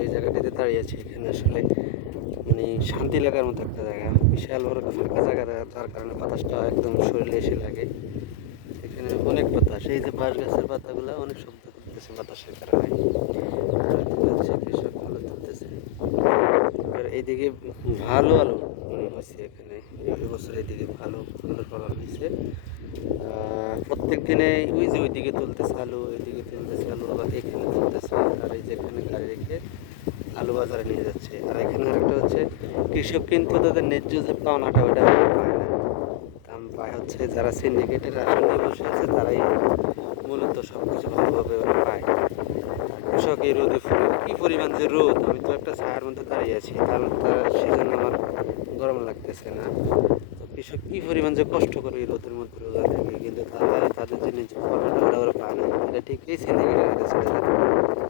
যে জায়গাটিতে দাঁড়িয়ে আছি এখানে আসলে মানে শান্তি লাগার মতো একটা জায়গা, বিশাল বড় ফাঁকা জায়গা, তার কারণে বাতাসটা একদম শরীরে এসে লাগে। এখানে অনেক বাতাস, এই যে বাঁশ গাছের পাতাগুলো অনেক শব্দ করতেছে বাতাসের কারণে। আর এদিকে হচ্ছে কৃষকগুলো তুলতেছে। আর এইদিকে ভালো আলু মনে হয়েছে এখানে, এবছর এদিকে ভালো সুন্দর ফলন হয়েছে। প্রত্যেক দিনে ওই যে ওইদিকে তুলতেছে আলু, ওইদিকে তুলতেছে আলু, আবার এখানে তুলতেছে, আর এই যে এখানে গাড়ি রেখে আলু বাজারে নিয়ে যাচ্ছে। আর এখানে একটা হচ্ছে কৃষক কিন্তু তাদের ন্যায্য যে পাওনাটা ওটা পায় না, দাম পায় হচ্ছে যারা সিন্ডিকেটের আসন নিয়ে বসে আছে তারাই মূলত সব কিছু ভালোভাবে ওরা পায়। কৃষক এই রোদে ফুলে কী পরিমাণ যে রোদ, আমি তো একটা ছায়ার মধ্যে দাঁড়িয়ে আছি, তার সেজন্য আমার গরম লাগতেছে না। তো কৃষক কী পরিমাণ যে কষ্ট করে এই রোদের মধ্যে রোজা থাকে, কিন্তু তাদের যে নিজের ফলনটা ওরা পায় না, এটা ঠিক এই সিন্ডিকেটের হাতে ছেড়ে দেয়।